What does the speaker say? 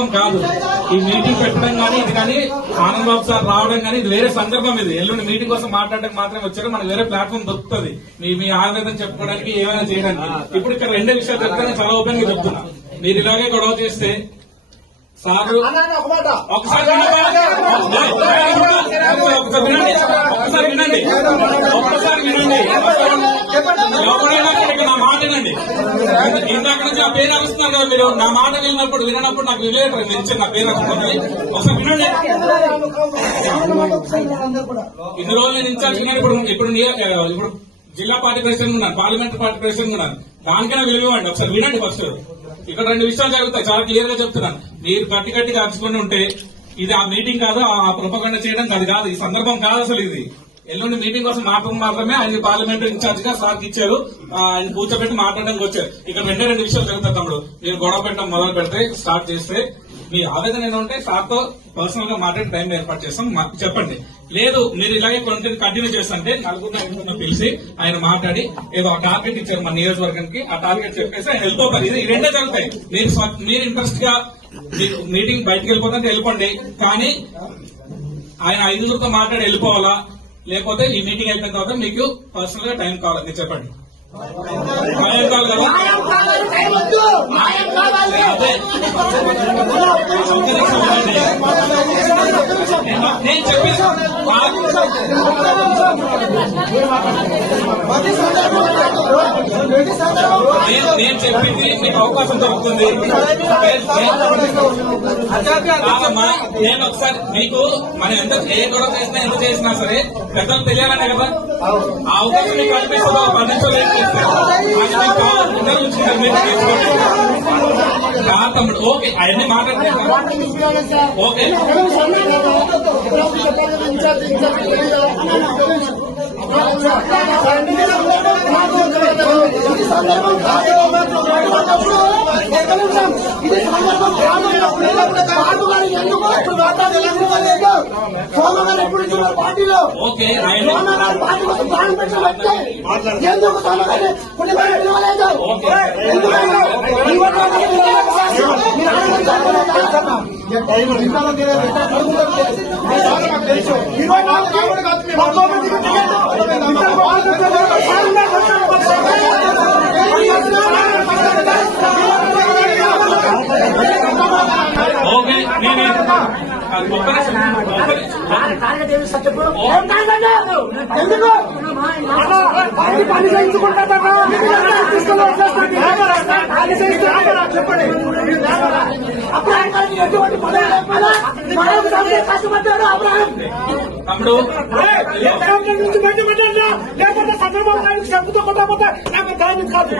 సందర్భం కాదు. ఈ మీటింగ్ పెట్టడం కానీ ఇది కానీ ఆనంద్ బాబు సార్ రావడం కానీ ఇది వేరే సందర్భం. ఇది ఎల్లుండి మీటింగ్ కోసం మాట్లాడడానికి మాత్రమే వచ్చారు. మనకు వేరే ప్లాట్ఫామ్ దొరుకుతుంది మీ ఆవేదన చెప్పుకోవడానికి ఏమైనా చేయడానికి. ఇప్పుడు ఇక్కడ రెండే విషయాలు చెప్తాను, చాలా ఓపెన్ గా చెప్తున్నా. మీరు ఇలాగే గొడవ చేస్తే సార్ ఒకసారి వినండి, ఎవరైనా నా మాట వినండి. ఇందాక నుంచి ఆ పేరు అరుస్తున్నారు కదా మీరు. నా మాట విన్నప్పుడు వినప్పుడు నాకు విలేకరు నిలిచి నా పేరు వస్తుంది. ఒకసారి వినండి. ఇన్ని రోజులు నేను ఇన్ఛార్జ్ ఇప్పుడు జిల్లా పార్టీ ప్రెసిడెంట్ ఉన్నాను, పార్లమెంటరీ పార్టీ ప్రెసిడెంట్ ఉన్నాను. దానికైనా విలువండి. ఒకసారి వినండి. ఫస్ట్ ఇక్కడ రెండు విషయాలు జరుగుతాయి, చాలా క్లియర్ గా చెప్తున్నాను. మీరు గట్టిగా అరుచుకొని ఉంటే ఇది ఆ మీటింగ్ కాదు, ఆ ప్రొపగండ చేయడం అది కాదు, ఈ సందర్భం కాదు అసలు. ఇది ఎల్లుండి మీటింగ్ కోసం మాత్రమే ఆయన పార్లమెంటరీ ఇన్ఛార్జ్ గా సార్కి ఇచ్చారు. ఆయన కూర్చోబెట్టి మాట్లాడడానికి వచ్చారు. ఇక్కడ రెండు విషయాలు జరుగుతాయి తమ్ముడు. మీరు గొడవ పెట్టడం మొదలు పెడితే స్టార్ట్ చేస్తే మీ ఆవేదన ఏమంటే సార్తో పర్సనల్ గా మాట్లాడి టైం ఏర్పాటు చేస్తాం, చెప్పండి. లేదు మీరు ఇలాగే కొంచెం కంటిన్యూ చేస్తుంటే నలుగురు పిలిచి ఆయన మాట్లాడి ఏదో టార్గెట్ ఇచ్చారు మన నియోజకవర్గానికి, ఆ టార్గెట్ చెప్పేసి ఆయన వెళ్ళిపోతారు. ఇది రెండే జరుగుతాయి. మీరు ఇంట్రెస్ట్ గా మీటింగ్ బయటకు వెళ్ళిపోతుంటే వెళ్ళిపోండి, కానీ ఆయన ఐదుగురితో మాట్లాడి వెళ్ళిపోవాలా, లేకపోతే ఈ మీటింగ్ అయిపోయిన తర్వాత మీకు పర్సనల్ గా టైం కావాలి చెప్పండి. టైం కావాలి కదా, నేను చెప్పి నేను చెప్పింది మీకు అవకాశం దొరుకుతుంది. నేను ఒకసారి మీకు మనం ఎంత ఏ గొడవ చేసినా ఎంత చేసినా సరే పెద్దలు తెలియాలనే కదా, ఆ అవకాశం మీకు కనిపిస్తుందో 10 నిమిషాలు తమ్ముడు. ఓకే అవన్నీ మాట్లాడుతున్నారు. ఓకే ఓకే ఓకే తమ్ముడు లేకపోతే సందర్భం చెప్పుతో కొట్టకపోతే నాకు దాని కాదు.